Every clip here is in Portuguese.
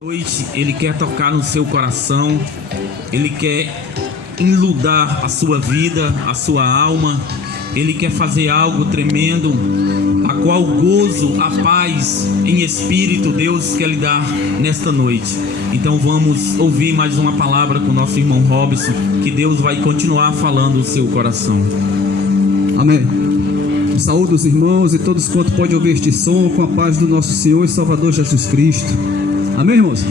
Noite, Ele quer tocar no seu coração, Ele quer enludar a sua vida, a sua alma, Ele quer fazer algo tremendo, a qual o gozo, a paz em espírito Deus quer lhe dar nesta noite. Então vamos ouvir mais uma palavra com o nosso irmão Robson, que Deus vai continuar falando o seu coração. Amém. Saúde os irmãos e todos quanto podem ouvir este som com a paz do nosso Senhor e Salvador Jesus Cristo. Amém, irmãos?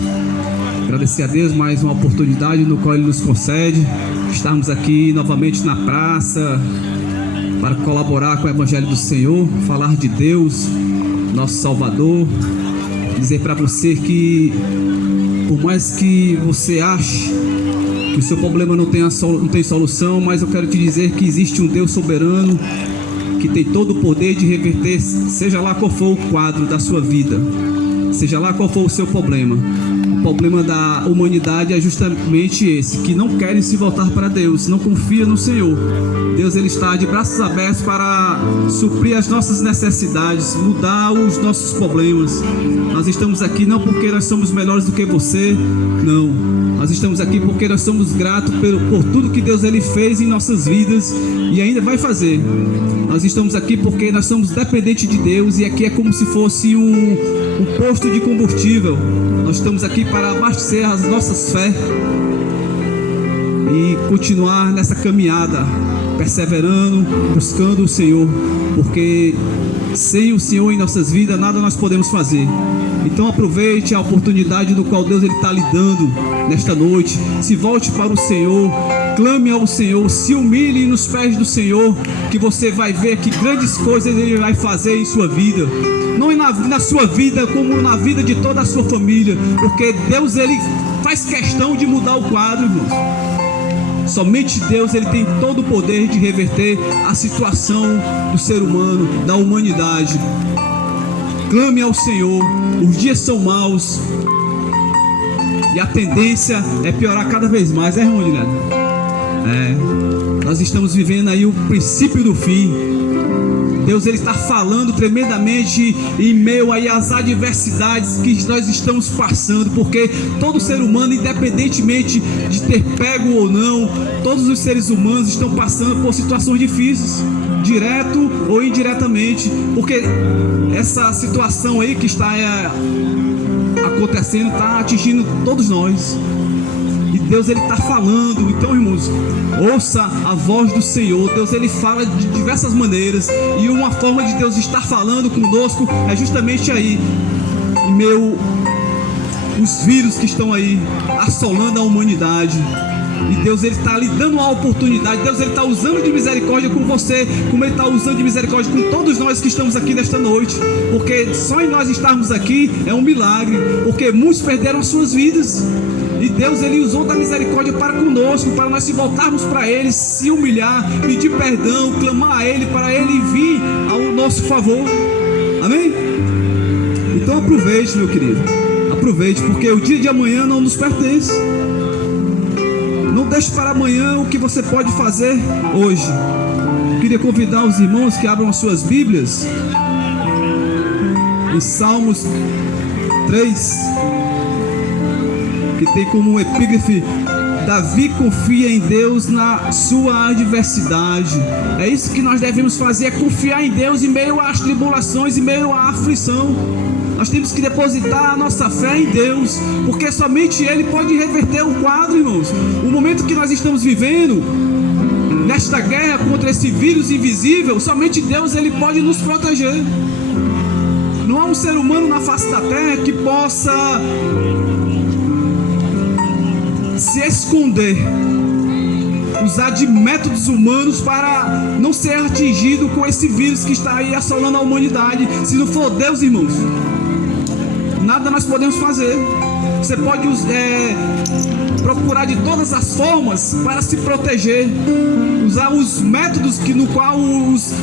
Agradecer a Deus mais uma oportunidade no qual Ele nos concede. Estarmos aqui novamente na praça para colaborar com o Evangelho do Senhor, falar de Deus, nosso Salvador. Dizer para você que, por mais que você ache que o seu problema não tem solução, mas eu quero te dizer que existe um Deus soberano que tem todo o poder de reverter, seja lá qual for o quadro da sua vida, seja lá qual for o seu problema. O problema da humanidade é justamente esse, que não querem se voltar para Deus, não confia no Senhor. Deus, Ele está de braços abertos para suprir as nossas necessidades, mudar os nossos problemas. Nós estamos aqui não porque nós somos melhores do que você, não. Nós estamos aqui porque nós somos gratos por tudo que Deus Ele fez em nossas vidas e ainda vai fazer. Nós estamos aqui porque nós somos dependentes de Deus e aqui é como se fosse um posto de combustível. Nós estamos aqui para abastecer as nossas fé e continuar nessa caminhada, perseverando, buscando o Senhor, porque sem o Senhor em nossas vidas nada nós podemos fazer. Então aproveite a oportunidade no qual Deus está lhe dando nesta noite. Se volte para o Senhor, clame ao Senhor, se humilhe nos pés do Senhor, que você vai ver que grandes coisas Ele vai fazer em sua vida. Não na sua vida, como na vida de toda a sua família, porque Deus Ele faz questão de mudar o quadro, irmãos. Somente Deus Ele tem todo o poder de reverter a situação do ser humano, da humanidade. Clame ao Senhor, os dias são maus e a tendência é piorar cada vez mais, irmão Guilherme? Nós estamos vivendo aí o princípio do fim. Deus Ele está falando tremendamente em meio aí às adversidades que nós estamos passando, porque todo ser humano, independentemente de ter pego ou não, todos os seres humanos estão passando por situações difíceis, direto ou indiretamente, porque essa situação aí que está acontecendo está atingindo todos nós. E Deus Ele está falando. Então, irmãos, ouça a voz do Senhor. Deus Ele fala de diversas maneiras, e uma forma de Deus estar falando conosco é justamente aí, em meio os vírus que estão aí assolando a humanidade. E Deus Ele está lhe dando uma oportunidade. Deus Ele está usando de misericórdia com você, como Ele está usando de misericórdia com todos nós que estamos aqui nesta noite, porque só em nós estarmos aqui é um milagre, porque muitos perderam as suas vidas. E Deus Ele usou da misericórdia para conosco, para nós se voltarmos para Ele, se humilhar, pedir perdão, clamar a Ele, para Ele vir ao nosso favor. Amém? Então aproveite, meu querido, aproveite, porque o dia de amanhã não nos pertence. Não deixe para amanhã o que você pode fazer hoje. Eu queria convidar os irmãos que abram as suas Bíblias em Salmos 3, que tem como um epígrafe: Davi confia em Deus na sua adversidade. É isso que nós devemos fazer, é confiar em Deus em meio às tribulações, em meio à aflição. Nós temos que depositar a nossa fé em Deus, porque somente Ele pode reverter o quadro, irmãos. O momento que nós estamos vivendo, nesta guerra contra esse vírus invisível, somente Deus Ele pode nos proteger. Não há um ser humano na face da terra que possa se esconder, usar de métodos humanos para não ser atingido com esse vírus que está aí assolando a humanidade. Se não for Deus, irmãos, nada nós podemos fazer. Você pode procurar de todas as formas para se proteger, usar os métodos no qual os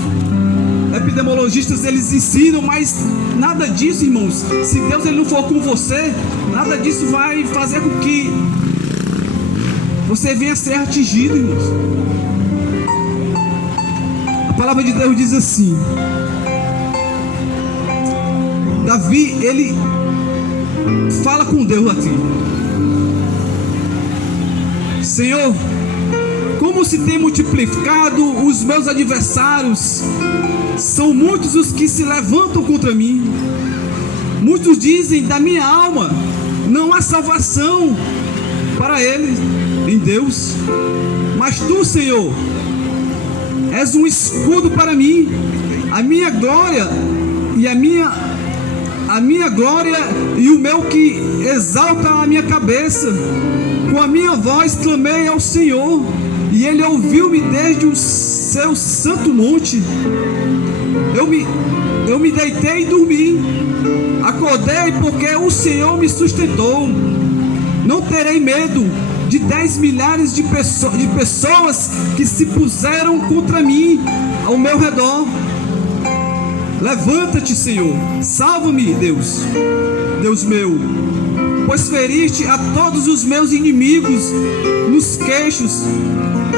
epidemiologistas eles ensinam, mas nada disso, irmãos, se Deus Ele não for com você, nada disso vai fazer com que você venha a ser atingido, irmãos. A palavra de Deus diz assim: Davi, ele Fala com Deus a ti. Senhor, como se tem multiplicado os meus adversários, são muitos os que se levantam contra mim. Muitos dizem da minha alma, não há salvação para eles em Deus. Mas tu, Senhor, és um escudo para mim, a minha glória e a minha glória e o meu que exalta a minha cabeça. Com a minha voz clamei ao Senhor, e Ele ouviu-me desde o seu santo monte. Eu me deitei e dormi, acordei porque o Senhor me sustentou. Não terei medo de 10 milhares de pessoas que se puseram contra mim ao meu redor. Levanta-te, Senhor, salva-me, Deus, Deus meu, pois feriste a todos os meus inimigos nos queixos,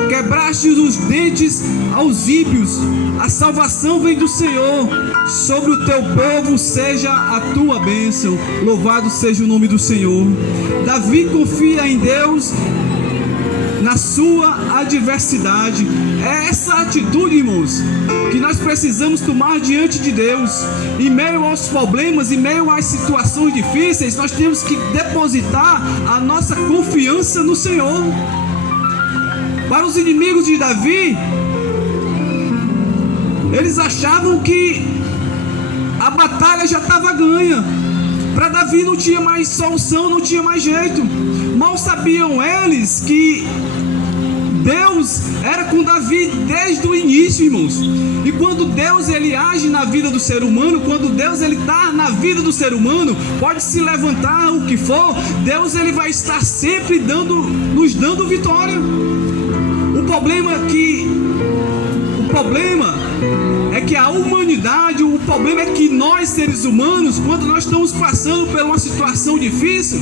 quebraste os dentes aos ímpios. A salvação vem do Senhor, sobre o teu povo seja a tua bênção. Louvado seja o nome do Senhor. Davi confia em Deus na sua adversidade. É essa atitude, irmãos, que nós precisamos tomar diante de Deus. Em meio aos problemas, em meio às situações difíceis, nós temos que depositar a nossa confiança no Senhor. Para os inimigos de Davi, eles achavam que a batalha já estava ganha. Para Davi não tinha mais solução, não tinha mais jeito. Mal sabiam eles que Deus era com Davi desde o início, irmãos. E quando Deus ele age na vida do ser humano, quando Deus ele está na vida do ser humano, pode se levantar o que for, Deus ele vai estar sempre nos dando vitória. O problema é que a humanidade, o problema é que nós seres humanos, quando nós estamos passando por uma situação difícil,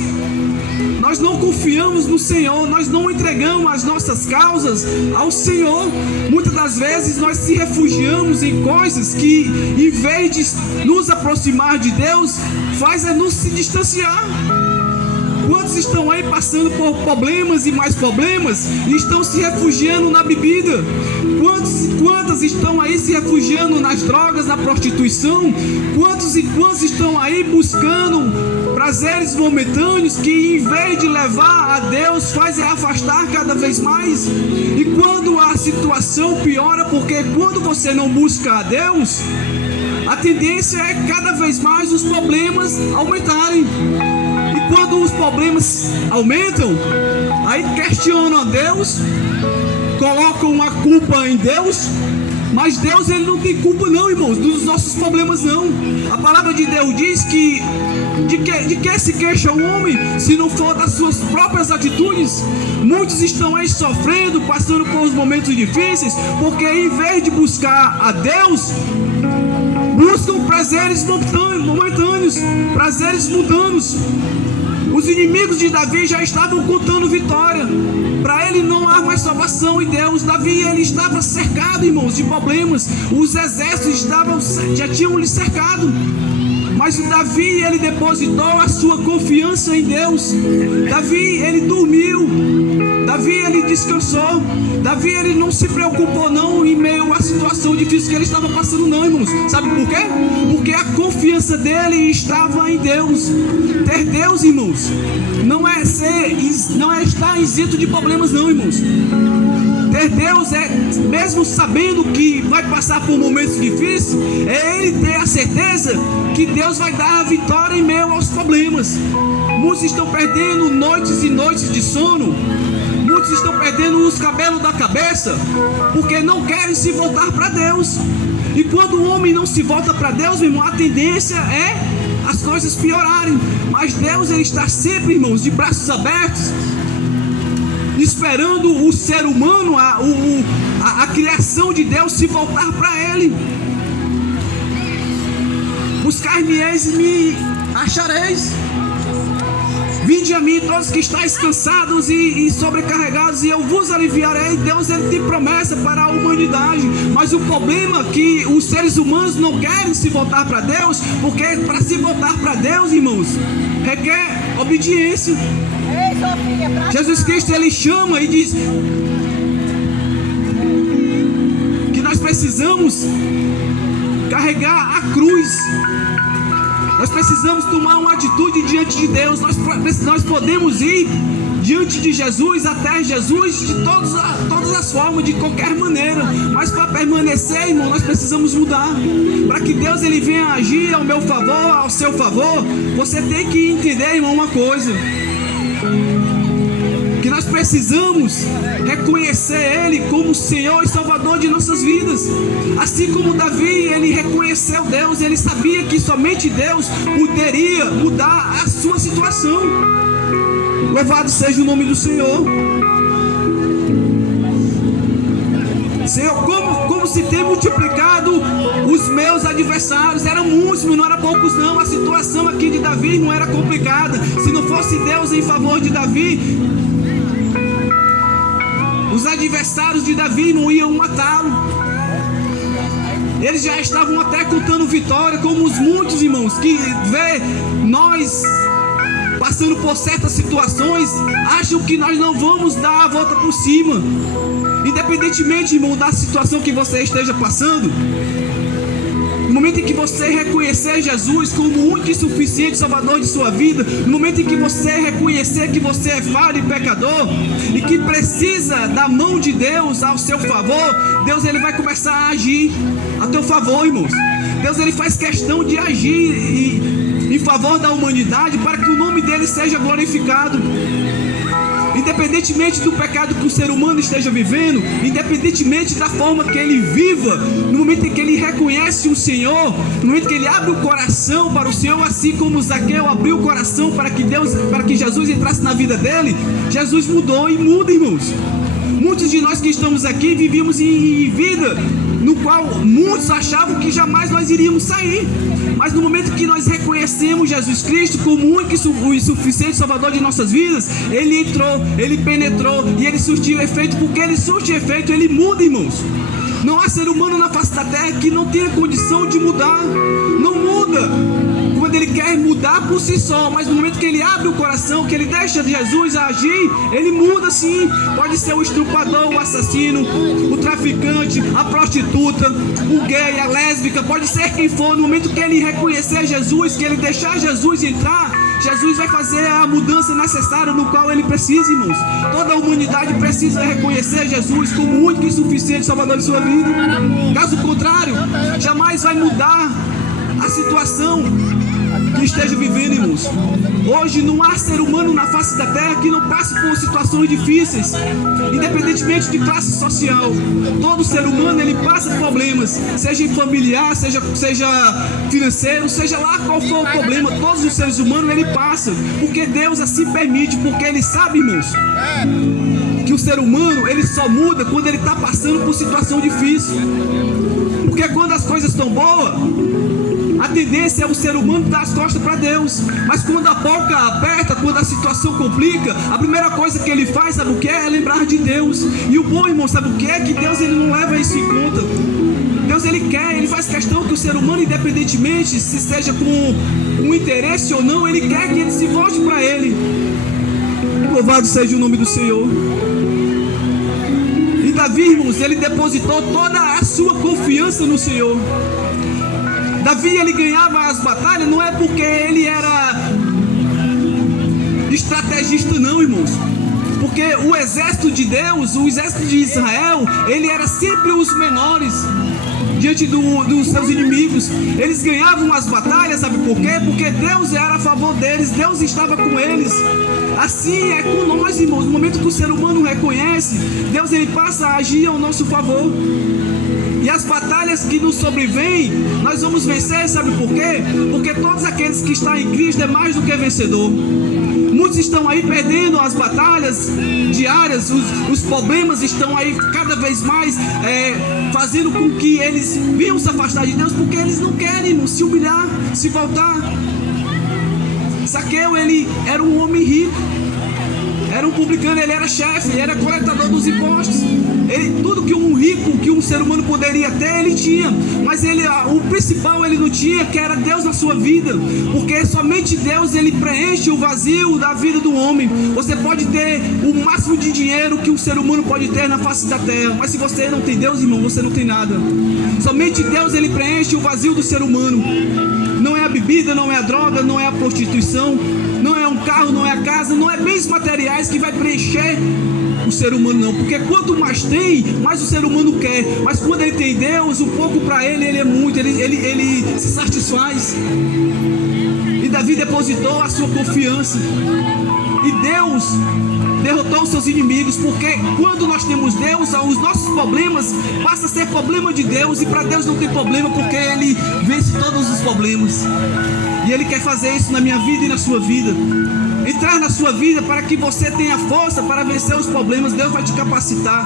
nós não confiamos no Senhor, nós não entregamos as nossas causas ao Senhor. Muitas das vezes nós se refugiamos em coisas que, em vez de nos aproximar de Deus, faz nos se distanciar. Quantos estão aí passando por problemas e mais problemas e estão se refugiando na bebida? Quantas estão aí se refugiando nas drogas, na prostituição? Quantos e quantos estão aí buscando prazeres momentâneos que, em vez de levar a Deus, faz afastar cada vez mais? E quando a situação piora, porque quando você não busca a Deus, a tendência é cada vez mais os problemas aumentarem. E quando os problemas aumentam, aí questionam a Deus, colocam a culpa em Deus, mas Deus ele não tem culpa não, irmãos, dos nossos problemas não. A palavra de Deus diz que de que se queixa o homem, se não for das suas próprias atitudes? Muitos estão aí sofrendo, passando por momentos difíceis, porque em vez de buscar a Deus, buscam prazeres momentâneos, prazeres mundanos. Os inimigos de Davi já estavam contando vitória. Para ele não há mais salvação em Deus. Davi ele estava cercado, irmãos, de problemas. Os exércitos já tinham lhe cercado. Mas o Davi ele depositou a sua confiança em Deus. Davi ele dormiu. Davi ele descansou. Davi ele não se preocupou não em meio à situação difícil que ele estava passando não, irmãos. Sabe por quê? Porque a confiança dele estava em Deus. Ter Deus, irmãos, não é estar isento de problemas não, irmãos. Ter Deus é, mesmo sabendo que vai passar por momentos difíceis, é ele ter a certeza que Deus vai dar a vitória em meio aos problemas. Muitos estão perdendo noites e noites de sono. Muitos estão perdendo os cabelos da cabeça porque não querem se voltar para Deus. E quando o homem não se volta para Deus, meu irmão, a tendência é as coisas piorarem. Mas Deus ele está sempre, irmãos, de braços abertos, esperando o ser humano, a criação de Deus se voltar para Ele. Buscar-me-eis e me achareis. Vinde a mim todos que estáis cansados e sobrecarregados, e eu vos aliviarei. Deus ele tem promessa para a humanidade. Mas o problema é que os seres humanos não querem se voltar para Deus, porque para se voltar para Deus, irmãos, requer obediência. Jesus Cristo, ele chama e diz que nós precisamos carregar a cruz. Nós precisamos tomar uma atitude diante de Deus. Nós podemos ir diante de Jesus, até Jesus, de todas as formas, de qualquer maneira. Mas para permanecer, irmão, nós precisamos mudar. Para que Deus ele venha agir ao meu favor, ao seu favor, você tem que entender, irmão, uma coisa: que nós precisamos reconhecer Ele como Senhor e Salvador de nossas vidas. Assim como Davi, ele reconheceu Deus, ele sabia que somente Deus poderia mudar a sua situação. Louvado seja o nome do Senhor. Senhor, como se tem multiplicado os meus adversários. Eram muitos, não eram poucos não. A situação aqui de Davi não era complicada. Se não fosse Deus em favor de Davi, os adversários de Davi não iam matá-lo. Eles já estavam até contando vitória, como os muitos irmãos que vê nós passando por certas situações, acham que nós não vamos dar a volta por cima. Independentemente, irmão, da situação que você esteja passando, no momento em que você reconhecer Jesus como o único e suficiente Salvador de sua vida, no momento em que você reconhecer que você é falho e pecador e que precisa da mão de Deus ao seu favor, Deus ele vai começar a agir a teu favor, irmãos. Deus ele faz questão de agir em favor da humanidade para que o nome dele seja glorificado. Independentemente do pecado que o ser humano esteja vivendo, independentemente da forma que ele viva, no momento em que ele reconhece o Senhor, no momento que ele abre o coração para o Senhor, assim como Zaqueu abriu o coração para que Jesus entrasse na vida dele, Jesus mudou e muda, irmãos. Muitos de nós que estamos aqui vivíamos em vida no qual muitos achavam que jamais nós iríamos sair. Mas no momento que nós reconhecemos Jesus Cristo como o único e suficiente Salvador de nossas vidas, Ele entrou, Ele penetrou e Ele surtiu efeito. Porque Ele surte efeito, Ele muda, irmãos. Não há ser humano na face da terra que não tenha condição de mudar. Não muda quando ele quer mudar por si só, mas no momento que ele abre o coração, que ele deixa Jesus agir, ele muda sim. Pode ser o estuprador, o assassino, o traficante, a prostituta, o gay, a lésbica, pode ser quem for. No momento que ele reconhecer Jesus, que ele deixar Jesus entrar, Jesus vai fazer a mudança necessária no qual ele precisa, irmãos. Toda a humanidade precisa reconhecer Jesus como o único e suficiente Salvador de sua vida. Caso contrário, jamais vai mudar a situação que esteja vivendo, irmãos. Hoje não há ser humano na face da terra que não passe por situações difíceis, independentemente de classe social. Todo ser humano ele passa problemas, seja familiar, seja financeiro, seja lá qual for o problema. Todos os seres humanos ele passa, porque Deus assim permite, porque Ele sabe, irmãos, que o ser humano ele só muda quando ele está passando por situação difícil. Porque quando as coisas estão boas, a tendência é o ser humano dar as costas para Deus. Mas quando a boca aperta, quando a situação complica, a primeira coisa que ele faz, sabe o que é? É lembrar de Deus. E o bom, irmão, sabe o que é? Que Deus ele não leva isso em conta. Deus ele quer, ele faz questão que o ser humano, independentemente se seja com um interesse ou não, ele quer que ele se volte para ele. Louvado seja o nome do Senhor. E Davi, irmãos, ele depositou toda a sua confiança no Senhor. Davi ele ganhava as batalhas não é porque ele era estrategista não, irmãos. Porque o exército de Deus, o exército de Israel, ele era sempre os menores diante dos seus inimigos. Eles ganhavam as batalhas, sabe por quê? Porque Deus era a favor deles, Deus estava com eles. Assim é com nós, irmãos. No momento que o ser humano reconhece, Deus ele passa a agir ao nosso favor. E as batalhas que nos sobrevêm, nós vamos vencer, sabe por quê? Porque todos aqueles que estão em Cristo é mais do que vencedor. Muitos estão aí perdendo as batalhas diárias, os problemas estão aí cada vez mais fazendo com que eles venham se afastar de Deus, porque eles não querem, irmão, se humilhar, se voltar. Zaqueu, ele era um homem rico, Era um publicano, ele era chefe, ele era coletador dos impostos. Tudo que um rico, que um ser humano poderia ter, ele tinha. Mas o principal ele não tinha, que era Deus na sua vida. Porque somente Deus, ele preenche o vazio da vida do homem. Você pode ter o máximo de dinheiro que um ser humano pode ter na face da terra, mas se você não tem Deus, irmão, você não tem nada. Somente Deus, ele preenche o vazio do ser humano. Não é a bebida, não é a droga, não é a prostituição, não é um carro, não é a casa, não é bens materiais que vai preencher o ser humano, não. Porque quanto mais tem, mais o ser humano quer. Mas quando ele tem Deus, um pouco para ele é muito, ele se satisfaz. E Davi depositou a sua confiança, e Deus derrotou os seus inimigos. Porque quando nós temos Deus, os nossos problemas passam a ser problema de Deus, e para Deus não tem problema, porque Ele vence todos os problemas. E Ele quer fazer isso na minha vida e na sua vida, entrar na sua vida para que você tenha força para vencer os problemas. Deus vai te capacitar,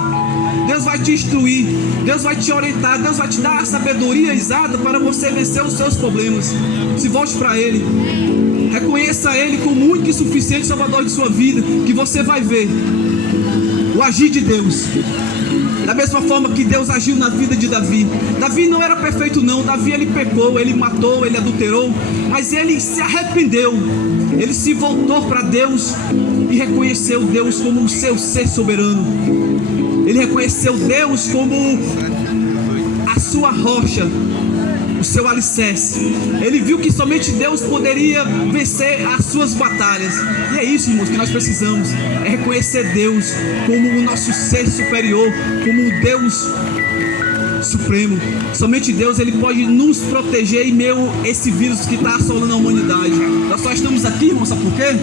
Deus vai te instruir, Deus vai te orientar, Deus vai te dar a sabedoria exata para você vencer os seus problemas. Se volte para Ele, reconheça Ele como o único e suficiente Salvador de sua vida, que você vai ver o agir de Deus. Da mesma forma que Deus agiu na vida de Davi. Davi não era perfeito não, Davi ele pecou, ele matou, ele adulterou, mas ele se arrependeu, ele se voltou para Deus e reconheceu Deus como o seu ser soberano. Ele reconheceu Deus como a sua rocha, o seu alicerce. Ele viu que somente Deus poderia vencer as suas batalhas. E é isso, irmãos, que nós precisamos, é reconhecer Deus como o nosso ser superior, como o Deus supremo. Somente Deus, ele pode nos proteger em meio a esse vírus que está assolando a humanidade. Nós só estamos aqui, irmãos, sabe por quê?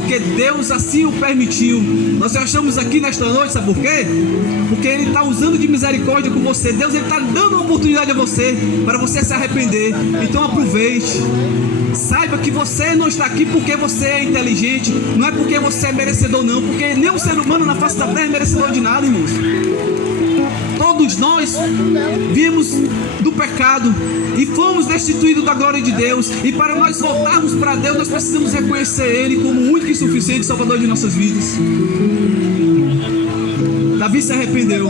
Porque Deus assim o permitiu. Nós só estamos aqui nesta noite, sabe por quê? Porque Ele está usando de misericórdia com você. Deus, ele está dando uma oportunidade a você, para você se arrepender. Então aproveite. Saiba que você não está aqui porque você é inteligente, não é porque você é merecedor não, porque nenhum ser humano na face da terra é merecedor de nada, irmãos. Todos nós vimos do pecado e fomos destituídos da glória de Deus. E para nós voltarmos para Deus, nós precisamos reconhecer Ele como o único e suficiente Salvador de nossas vidas. Davi se arrependeu.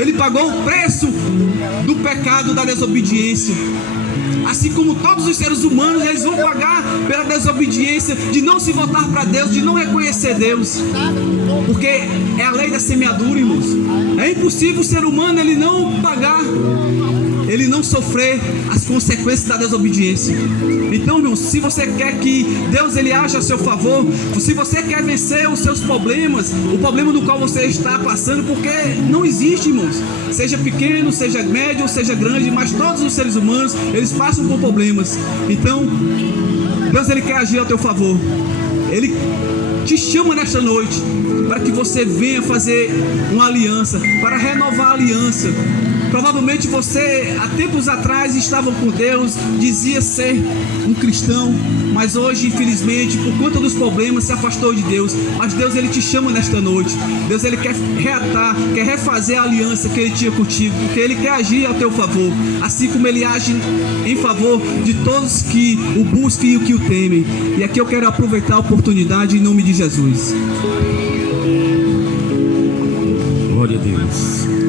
Ele pagou o preço do pecado da desobediência. Assim como todos os seres humanos, eles vão pagar pela desobediência de não se voltar para Deus, de não reconhecer Deus. Porque é a lei da semeadura, irmãos. É impossível o ser humano ele não pagar, ele não sofrer as consequências da desobediência. Então, irmãos, se você quer que Deus ele haja a seu favor, se você quer vencer os seus problemas, o problema do qual você está passando, porque não existe, irmãos, seja pequeno, seja médio, seja grande, mas todos os seres humanos, eles passam por problemas. Então, Deus ele quer agir ao teu favor. Ele te chama nesta noite para que você venha fazer uma aliança, para renovar a aliança. Provavelmente você, há tempos atrás, estava com Deus, dizia ser um cristão, mas hoje, infelizmente, por conta dos problemas, se afastou de Deus. Mas Deus, ele te chama nesta noite. Deus, ele quer reatar, quer refazer a aliança que ele tinha contigo, porque ele quer agir ao teu favor, assim como ele age em favor de todos que o buscam e o que o temem. E aqui eu quero aproveitar a oportunidade em nome de Jesus. Glória a Deus.